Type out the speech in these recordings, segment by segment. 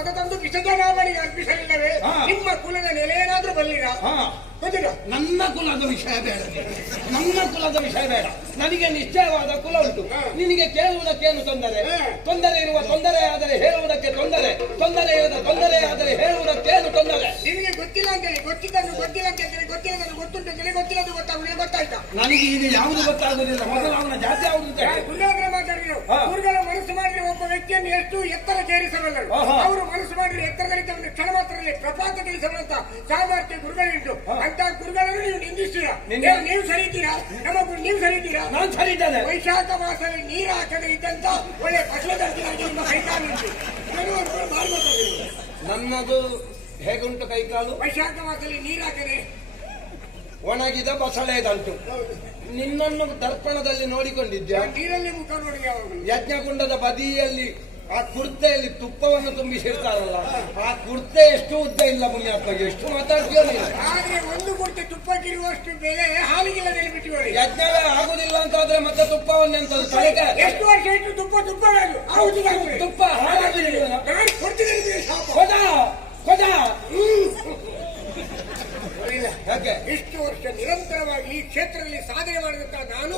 ಅದ ತಂದು ವಿಷಜನಾಮಣಿಗೆ ಅರ್ಪಿಸಲಿಲ್ಲವೇ? ನಿಮ್ಮ ಕುಲದ ನೆಲೆಯೇನಾದ್ರೂ ಬಲ್ಲಿರಾ? ನನ್ನ ಕುಲದ ವಿಷಯ ಬೇಡ, ನನ್ನ ಕುಲದ ವಿಷಯ ಬೇಡ. ನನಗೆ ನಿಶ್ಚಯವಾದ ಕುಲ ಉಂಟು. ನಿನಗೆ ಕೇಳುವುದಕ್ಕೇನು ತೊಂದರೆ? ತೊಂದರೆ ಇರುವ ತೊಂದರೆ ಆದರೆ ಹೇಳುವುದಕ್ಕೆ ತೊಂದರೆ, ತೊಂದರೆ ಇರದ ತೊಂದರೆ ಆದರೆ ಹೇಳುವುದಕ್ಕೇನು ತೊಂದರೆ? ನಿಮಗೆ ಗೊತ್ತಿಲ್ಲ ಅಂತೇಳಿ, ಗೊತ್ತಿದ್ದನ್ನು ಗೊತ್ತಿಲ್ಲ ಅಂತ ಹೇಳಿ, ಗೊತ್ತಿಲ್ಲದನ್ನು ಗೊತ್ತುಂಟು ಅಂತೇಳಿ, ಗೊತ್ತಿಲ್ಲದು ಗೊತ್ತಾಗುದಿಲ್ಲ. ಗೊತ್ತಾಯ್ತಾ? ನನಗೆ ಈಗ ಯಾವುದು ಗೊತ್ತಾಗುದಿಲ್ಲ. ಮೊದಲು ಅವನ ಜಾತಿ ಯಾವುದು ಗುರುಗಳ ಮಾತಾಡಿದ್ರು. ಗುರುಗಳ ಮನಸ್ಸು ಮಾಡಿದ್ರೆ ಒಬ್ಬ ವ್ಯಕ್ತಿಯನ್ನು ಎಷ್ಟು ಎತ್ತರ ಸೇರಿಸಬಲ್ಲರು. ಅವರು ಮನಸ್ಸು ಮಾಡಿದ್ರೆ ಎತ್ತರದಲ್ಲಿ ಒಂದು ಕ್ಷಣ ಮಾತ್ರದಲ್ಲಿ ಪ್ರಪಾತಗೊಳಿಸಬಲ್ಲಂತ ಸಾಮರ್ಥ್ಯ ಗುರುಗಳಿಂಟು. ಅಂತ ಗುರುಗಳನ್ನು ನೀವು ನಿಂದಿಸ್ತೀರಾ? ನೀವು ಸರಿತೀರಾ? ನಮ್ಮ ನೀವು ಸರಿತೀರಾ? ನಾನು ಸರಿದ್ದೇನೆ. ವೈಶಾಖ ಮಾಸದಲ್ಲಿ ನೀರು ಹಾಕದೆ ಇದ್ದಂತ ಒಳ್ಳೆ ಫಸಲದಾರರಿಗೆ ನಿಮ್ಮ ಕೈಕಾಲುಂಟು. ನನ್ನದು ಹೇಗುಂಟು ಕೈಕಾಲು? ವೈಶಾಖ ಮಾಸದಲ್ಲಿ ನೀರು ಹಾಕದೆ ಒಣಗಿದ ಬಸಳೆದಂಟು. ನಿನ್ನನ್ನು ದರ್ಪಣದಲ್ಲಿ ನೋಡಿಕೊಂಡಿದ್ದೆ. ನೀರಲ್ಲಿ ಮುಖ ನೋಡಿ. ಯಜ್ಞಕುಂಡದ ಬದಿಯಲ್ಲಿ ಆ ಕುರ್ತೆಯಲ್ಲಿ ತುಪ್ಪವನ್ನು ತುಂಬಿಸಿರ್ತಾರಲ್ಲ, ಆ ಕುರ್ತೆ ಎಷ್ಟು ಉದ್ದ ಇಲ್ಲ ಮುನಿಯಪ್ಪ, ಎಷ್ಟು ಮಾತಾಡ್ತೀಯೋ ನೀನು. ಆದ್ರೆ ಒಂದು ಕುರ್ತೆ ತುಪ್ಪಕ್ಕಿರುವಷ್ಟು ಬೆಲೆ ಹಾಲಿಗೆಲ್ಲ ನೆನಪಿಟ್ಟುಕೊಳ್ಳಿ. ಯಜ್ಞವೇ ಆಗುದಿಲ್ಲ ಅಂತಾದ್ರೆ ಮತ್ತೆ ತುಪ್ಪವನ್ನೆಂತದ್ದು ತಲೆಗೆ? ಎಷ್ಟು ವರ್ಷ ಇಟ್ಟು ತುಪ್ಪ ತುಪ್ಪ ಹಾಳಾಗುದಿಲ್ಲ. ಕೊಡ ಕೊಡ ಯಾಕೆ ಇಷ್ಟು ವರ್ಷ ನಿರಂತರವಾಗಿ ಈ ಕ್ಷೇತ್ರದಲ್ಲಿ ಸಾಧನೆ ಮಾಡಿದಂತಹ ನಾನು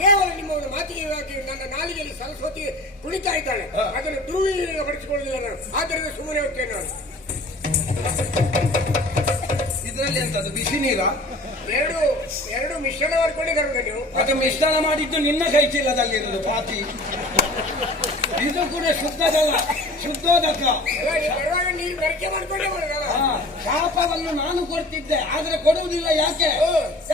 ಕೇವಲ ನಿಮ್ಮ ಒಂದು ಮಾತಿಗೆ ನನ್ನ ನಾಲಿಗೆಯಲ್ಲಿ ಸರಸ್ವತಿ ಕುಣಿತಾ ಇದ್ದಾಳೆ, ಅದನ್ನು ದುರ್ವಿನಿಯೋಗಪಡಿಸಿಕೊಳ್ಳುವುದಿಲ್ಲ ನಾನು. ಆದ್ದರಿಂದ ಸುಮ್ಮನೆ ಹೋಗ್ತೇನೆ ನಾನು. ಇದರಲ್ಲಿ ಎಂತದ್ದು ಬಿಸಿ ನೀರ? ಎರಡು ಮಿಶ್ರಣ ಮಾಡ್ಕೊಂಡಿದ್ದಾರೆ ನೀವು. ಅದು ಮಿಶ್ರಣ ಮಾಡಿದ್ದು ನಿನ್ನ ಕೈ ಚೀಲದಲ್ಲಿರುವುದು ಪಾತಿ. ಇದು ಕೂಡ ಶುದ್ಧದಲ್ಲ, ಶುದ್ಧೋದಕ. ನೀರು ಬೆರಕೆ ಮಾಡ್ಕೊಂಡೇ ಬರೋದಲ್ಲ. ಶಾಪವನ್ನು ನಾನು ಕೊಡ್ತಿದ್ದೆ, ಆದ್ರೆ ಕೊಡುವುದಿಲ್ಲ. ಯಾಕೆ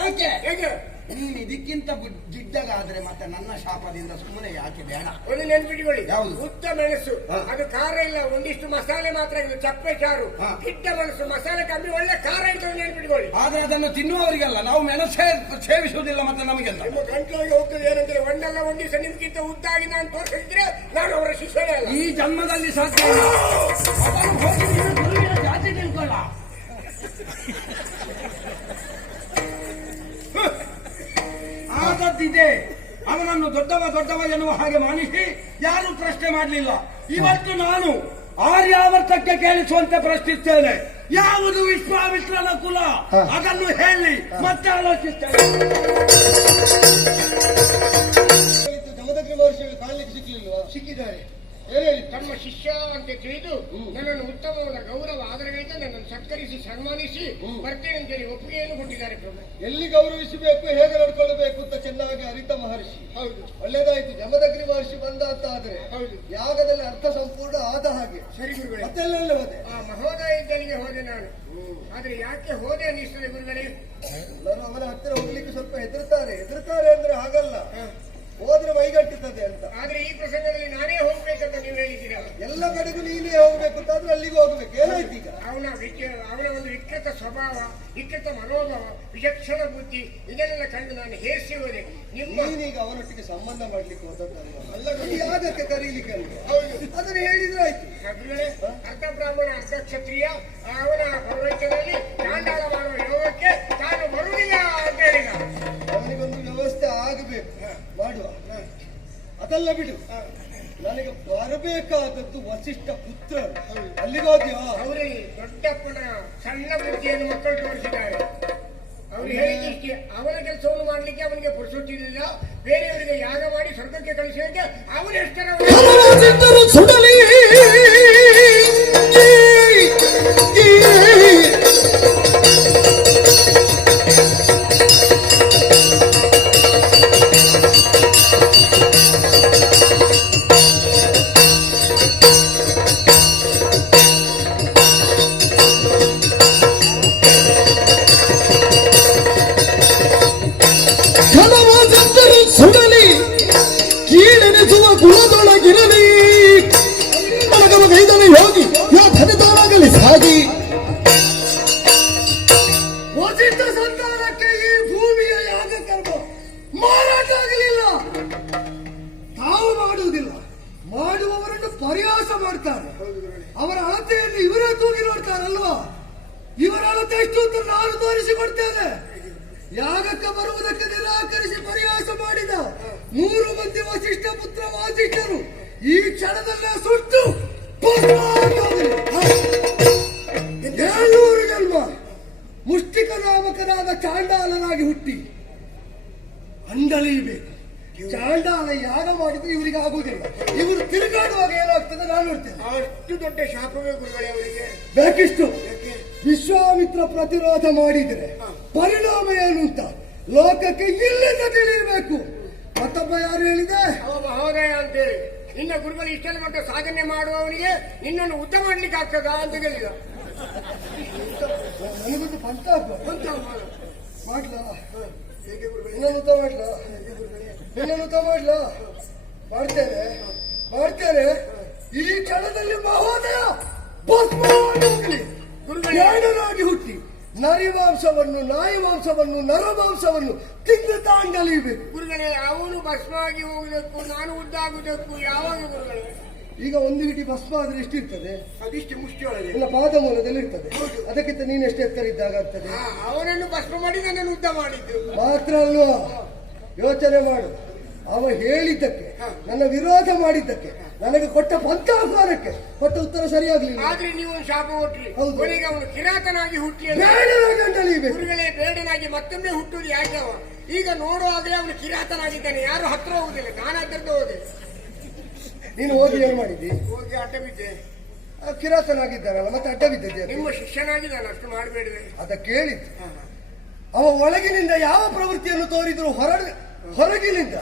ಯಾಕೆ ಹೇಗೆ? ನೀನು ಇದಕ್ಕಿಂತ ಜಿಡ್ಡಗಾದ್ರೆ ಮತ್ತೆ ನನ್ನ ಶಾಪದಿಂದ ಸುಮ್ಮನೆ ಯಾಕೆ ಬೇಡ. ಒಂದು ನೆನ್ಪಿಟ್ಕೊಳ್ಳಿ, ಯಾವುದು? ಉದ್ದ ಮೆಣಸು ಅದು ಖಾರ ಇಲ್ಲ, ಒಂದಿಷ್ಟು ಮಸಾಲೆ ಮಾತ್ರ ಇದು, ಚಪ್ಪೆ ಚಾರು. ಗಿಡ್ಡ ಮೆಣಸು ಮಸಾಲೆ ಕಮ್ಮಿ, ಒಳ್ಳೆ ಖಾರ ಇರ್ತದೆ, ನೆನ್ಪಿಟ್ಕೊಳ್ಳಿ. ಆದ್ರೆ ಅದನ್ನು ತಿನ್ನುವವರಿಗಲ್ಲ, ನಾವು ಮೆಣಸೇ ಸೇವಿಸುವುದಿಲ್ಲ. ಮತ್ತೆ ನಮಗೆಲ್ಲ ನಿಮ್ಮ ಗಂಟಲಿಗೆ ಹೋಗ್ತದೆ ಏನಂದ್ರೆ ಒಂದಲ್ಲ ಒಂದು ದಿವಸ ನಿಮ್ಗಿಂತ ಉದ್ದಾಗಿ ನಾನು ತೋರಿಸಿದ್ರೆ ನಾನು ಅವರ ಶಿಷ್ಯನೇ ಅಲ್ಲ. ಈ ಜನ್ಮದಲ್ಲಿ ಸಾಧ್ಯ ಜಾತಿ ತಿಳ್ಕೊಳ್ಳ. ಆದದ್ದಿದೆ, ಅವನನ್ನು ದೊಡ್ಡವ ಎನ್ನುವ ಹಾಗೆ ಮಾನಿಸಿ ಯಾರು ಪ್ರಶ್ನೆ ಮಾಡಲಿಲ್ಲ. ಇವತ್ತು ನಾನು ಆರ್ಯಾವರ್ತಕ್ಕೆ ಕೇಳಿಸುವಂತೆ ಪ್ರಶ್ನಿಸ್ತೇನೆ. ಯಾವುದು ವಿಶ್ವಾಮಿತ್ರನ ಕುಲ ಅದನ್ನು ಹೇಳಿ ಮತ್ತೆ ಆಲೋಚಿಸ್ತೇನೆ. ಜಮದಗ್ನಿ ಮಹರ್ಷಿಗಳು ಕಾಣಲಿಕ್ಕೆ ಸಿಕ್ಕಲಿಲ್ವಾ? ಸಿಕ್ಕಿದ್ದಾರೆ. ಹೇಳಿ. ತಮ್ಮ ಶಿಷ್ಯ ಅಂತ ತಿಳಿದು ನನ್ನನ್ನು ಉತ್ತಮವಾದ ಗೌರವ ಆದರಗಳಿಂದ ನನ್ನನ್ನು ಸತ್ಕರಿಸಿ ಸನ್ಮಾನಿಸಿ ಬರ್ತೇನೆ ಅಂತೇಳಿ ಒಪ್ಪಿಗೆಯನ್ನು ಕೊಟ್ಟಿದ್ದಾರೆ ಪ್ರಭು. ಎಲ್ಲಿ ಗೌರವಿಸಬೇಕು, ಹೇಗೆ ನಡ್ಕೊಳ್ಬೇಕು ಅಂತ ಚೆನ್ನಾಗಿ ಅರಿತ ಮಹರ್ಷಿ. ಹೌದು, ಒಳ್ಳೇದಾಯ್ತು. ಜಮದಗ್ನಿ ಮಹರ್ಷಿ ಬಂದ ಅಂತ ಆದ್ರೆ ಹೌದು, ಯಾಗದಲ್ಲಿ ಅರ್ಥ ಸಂಪೂರ್ಣ ಆದ ಹಾಗೆ. ಸರಿ ಗುರುಗಳೇ. ಮತ್ತೆಲ್ಲ ಹೋದೆ? ಆ ಮಹೋದಯ ಇದ್ದನಿಗೆ ಹೋದೆ ನಾನು. ಆದ್ರೆ ಯಾಕೆ ಹೋದೆ ಅನ್ನಿಸ್ತದೆ ಗುರುಗಳೇ? ಎಲ್ಲರೂ ಅವನ ಹತ್ತಿರ ಹೋಗ್ಲಿಕ್ಕೆ ಸ್ವಲ್ಪ ಹೆದರ್ತಾರೆ ಅಂದ್ರೆ ಹಾಗಲ್ಲ, ಹೋದ್ರೆ ಮೈಗಟ್ಟುತ್ತದೆ ಅಂತ. ಆದ್ರೆ ಈ ಪ್ರಸಂಗದಲ್ಲಿ ನಾನೇ ಹೋಗ್ಬೇಕಂತ ನೀವು ಹೇಳಿದ್ದೀರಲ್ಲ. ಎಲ್ಲ ಕಡೆಗೂ ನೀನೇ ಹೋಗ್ಬೇಕು ಅಂತಾದ್ರೆ ಅಲ್ಲಿಗೆ ಹೋಗ್ಬೇಕು. ಏನಾಯ್ತು ಈಗ? ಅವನ ಒಂದು ವಿಕೃತ ಸ್ವಭಾವ, ವಿಕೃತ ಮನೋಭಾವ, ವಿಚಕ್ಷಣ ಬುದ್ಧಿ ಇದನ್ನೆಲ್ಲ ಕಂಡು ನಾನು ಹೇರಿಸಿ ಹೋದೆ. ನೀನೀಗ ಅವನೊಟ್ಟಿಗೆ ಸಂಬಂಧ ಮಾಡ್ಲಿಕ್ಕೆ ಹೋದದ್ದಲ್ಲ, ಯಾಗಕ್ಕೆ ಕರೀಲಿಕ್ಕೆ ಅಲ್ಲ. ಅದನ್ನು ಹೇಳಿದ್ರೆ ಆಯ್ತು. ಅರ್ಧ ಬ್ರಾಹ್ಮಣ ಅರ್ಧ ಕ್ಷತ್ರಿಯ, ಅವನ ಪೌರೋಹಿತ್ಯದಲ್ಲಿ ಚಾಂಡಾಲ ಮಾಡುವ ಯೋಗಕ್ಕೆ ತಾನು ಬರುವುದಿಲ್ಲ ಅಂತ ಹೇಳಿದ. ಅವನಿಗೊಂದು ವ್ಯವಸ್ಥೆ ಆಗಬೇಕು, ಮಾಡುವ. ಅದೆಲ್ಲ ಬಿಡು, ನನಗೆ ಬರಬೇಕಾದದ್ದು ವಸಿಷ್ಠ ಪುತ್ರ. ಅಲ್ಲಿಗೆ ಹೋದ್ಯೋ? ಅವರೇ ದೊಡ್ಡಪ್ಪನ ಸಣ್ಣ ಬುದ್ಧಿಯನ್ನು ಮಕ್ಕಳು ತೋರಿಸಿದ್ದಾರೆ. ಅವರು ಹೇಳಿದ್ದಕ್ಕೆ ಅವನ ಕೆಲಸವನ್ನು ಮಾಡಲಿಕ್ಕೆ ಅವನಿಗೆ ಪುರುಸುತ್ತಿರಲಿಲ್ಲ. ಬೇರೆಯವರಿಗೆ ಯಾಗ ಮಾಡಿ ಸ್ವರ್ಗಕ್ಕೆ ಕಳಿಸೋಕೆ ಅವನೆಷ್ಟರ ಸುಡಲಿ ಕೀಳೆನಿಸುವ ಕುಲದೊಳಗಿರಲಿ ಮನಗೈದನು ಯೋಗಿ ಯಾಗಲಿ ಸಾಗಿ ವಸಿಷ್ಠ ಸಂತಾನಕ್ಕೆ ಈ ಭೂಮಿಯ ಯಾಗ ಕರ್ಮ ಮಾರಾಟ ಆಗಲಿಲ್ಲ. ತಾವು ಮಾಡುವುದಿಲ್ಲ, ಮಾಡುವವರನ್ನು ಪರಿಹಾಸ ಮಾಡ್ತಾರೆ. ಅವರ ಅಳತೆಯನ್ನು ಇವರೇ ತೂಗಿ ನೋಡ್ತಾರಲ್ವಾ? ಇವರ ಅಳತೆ ಎಷ್ಟು ಅಂತ ನಾನು ತೋರಿಸಿಕೊಡ್ತೇನೆ. ಯಾಗಕ್ಕೆ ಬರುವುದಕ್ಕೆ ನಿರಾಕರಿಸಿ ಪರಿಹಾಸ ಮಾಡಿದ 3 ಮಂದಿ ವಸಿಷ್ಠ ಪುತ್ರ ವಾಸಿಷ್ಠರು ಈ ಕ್ಷಣದಲ್ಲೇ ಸುಟ್ಟು ನೋಡ್ತೇನೆ. ಅಷ್ಟು ದೊಡ್ಡ ಶಾಪವೇ ಗುರುಗಳೇ ಅವರಿಗೆ. ಬೇಕಿಷ್ಟು ಯಾಕೆ? ವಿಶ್ವಾಮಿತ್ರ ಪ್ರತಿರೋಧ ಮಾಡಿದರೆ ಪರಿಣಾಮ ಏನು ಅಂತ ಲೋಕಕ್ಕೆ ಇಲ್ಲಿಂದ ತಿಳಿಯಬೇಕು. ಮತ್ತೊಬ್ಬ ಯಾರು ಹೇಳಿದೆ? ಅವ ಮಹೋದಯ ಅಂತೇಳಿ. ಇನ್ನ ಗುರುಗಳು ಇಷ್ಟೆಲ್ಲ ಮಟ್ಟ ಸಾಧನೆ ಮಾಡುವವನಿಗೆ ಇನ್ನೊಂದು ಉದ್ದ ಮಾಡ್ಲಿಕ್ಕೆ ಆಗ್ತದ ಅಂತ ಕೇಳಿದ. ನನಗೊಂದು ಪಂಥ ಆಗ್ಬಾರ್ದು. ಅಂತ ಮಾಡು. ಮಾಡ್ಲಾ? ಹೇಗೆ ಗುರುಗಳೇ? ಇನ್ನೊಂದು ಊಟ ಮಾಡ್ಲಾ? ಇನ್ನೊಂದು ಊಟ ಮಾಡ್ಲಾ? ಮಾಡ್ತೇನೆ ಮಾಡ್ತೇನೆ. ಈ ಕ್ಷಣದಲ್ಲಿ ಮಹೋದಯ ಭಸ್ಮವಾಗಿ ಹೋಗಲಿ. ಗುರುಗಳೇ. ಜ್ಞಾನನಾಗಿ ಹುಟ್ಟಿ ನರಿ ಮಾಂಸವನ್ನು ನಾಯಿ ಮಾಂಸವನ್ನು ನರ ಮಾಂಸವನ್ನು ತಿಂದು ತಾಂಡಲಿಬೇಕು. ಗುರುಗಳೇ, ಅವನು ಭಸ್ಮಾಗಿ ಹೋಗುವುದಕ್ಕೂ ನಾನು ಉದ್ದಾಗುವುದಕ್ಕೂ ಯಾವಾಗ ಗುರುಗಳೇ? ಈಗ ಒಂದು ಹಿಡಿ ಭಸ್ಮ ಆದ್ರೆ ಎಷ್ಟಿರ್ತದೆ? ಅದಿಷ್ಟು ಮುಷ್ಟಿಯೊಳಗೆ. ಇಲ್ಲ, ಪಾದ ಮೂಲದಲ್ಲಿ ಇರ್ತದೆ. ಅದಕ್ಕಿಂತ ನೀನು ಎಷ್ಟು ಎತ್ತರ ಇದ್ದಾಗ ಆಗ್ತದೆ? ಅವನನ್ನು ಭಸ್ಮ ಮಾಡಿ ನನ್ನನ್ನು ಉದ್ದ ಮಾಡಿದ್ದು. ಮಾತ್ರ ಅಲ್ವಾ, ಯೋಚನೆ ಮಾಡು. ಅವ ಹೇಳಿದ್ದಕ್ಕೆ, ನನ್ನ ವಿರೋಧ ಮಾಡಿದ್ದಕ್ಕೆ, ನನಗೆ ಕೊಟ್ಟ ಪಂಚಾಹ್ವಾನಕ್ಕೆ ಕೊಟ್ಟ ಉತ್ತರ ಸರಿಯಾಗ್ಲಿಲ್ಲ. ಆದ್ರೆ ನೀವು ಒಂದು ಶಾಪ ಕೊಟ್ರಿ. ಹೌದು. ಕೊನೆಗೆ ಅವನು ಕಿರಾತನಾಗಿ ಹುಟ್ಟಿ ಅಂತ. ಬೇಡನಾಗಿ ಅಂಡಲಿಬೇಕು. ಗುರುಗಳೇ, ಬೇಡನಾಗಿ ಮತ್ತೊಮ್ಮೆ ಹುಟ್ಟುವುದು ಯಾಕೆ ಅವ? ಈಗ ನೋಡುವಾಗಲೇ ಅವನು ಕಿರಾತನಾಗಿದ್ದಾನೆ. ಯಾರು ಹತ್ರ ಹೋಗುದಿಲ್ಲ. ನಾನು ಅದರದ್ದು ಹೋದೆ. ನೀನು ಹೋಗಿ ಏನು ಮಾಡಿದ್ದಿ? ಹೋಗಿ ಅಡ್ಡ ಬಿದ್ದೆ. ಕಿರಾತನಾಗಿದ್ದಾನಲ್ಲ, ಮತ್ತೆ ಅಡ್ಡ ಬಿದ್ದದ್ದೆ. ನಿಮ್ಮ ಶಿಷ್ಯನಾಗಿ ನಾನು ಅಷ್ಟು ಮಾಡಬೇಡವೆ. ಅದ ಕೇಳಿದ್ದು. ಅವ ಒಳಗಿನಿಂದ ಯಾವ ಪ್ರವೃತ್ತಿಯನ್ನು ತೋರಿದ್ರು ಹೊರಗಿನಿಂದ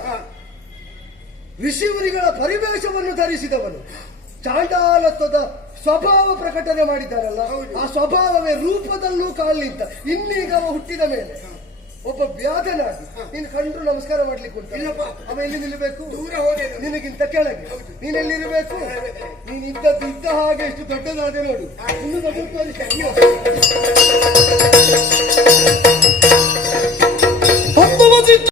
ಋಷಿಮುನಿಗಳ ಪರಿವೇಶವನ್ನು ಧರಿಸಿದವನು ಚಾಂಡಾಲತ್ವದ ಸ್ವಭಾವ ಪ್ರಕಟಣೆ ಮಾಡಿದ್ದಾರಲ್ಲ, ಆ ಸ್ವಭಾವವೇ ರೂಪದಲ್ಲೂ ಕಾಣಲಿಂತ. ಇನ್ನೀಗ ಅವ ಹುಟ್ಟಿದ ಮೇಲೆ ಒಬ್ಬ ವ್ಯಾಧನಾಗಿ ನೀನು ಕಂಡ್ರು ನಮಸ್ಕಾರ ಮಾಡ್ಲಿಕ್ಕೆ ಉಂಟು. ಇಲ್ಲಪ್ಪ. ಅವ ಎಲ್ಲಿ ನಿಲ್ಲಬೇಕು? ದೂರ ಹೋದೆ. ನಿನಗಿಂತ ಕೆಳಗೆ ನೀನೆಲ್ಲಿರಬೇಕು? ನೀನು ಇದ್ದ ಹಾಗೆ ಎಷ್ಟು ದೊಡ್ಡದಾದೆ ನೋಡು. ಇನ್ನು ದೊಡ್ಡ ತೋರಿಸ್ತಾ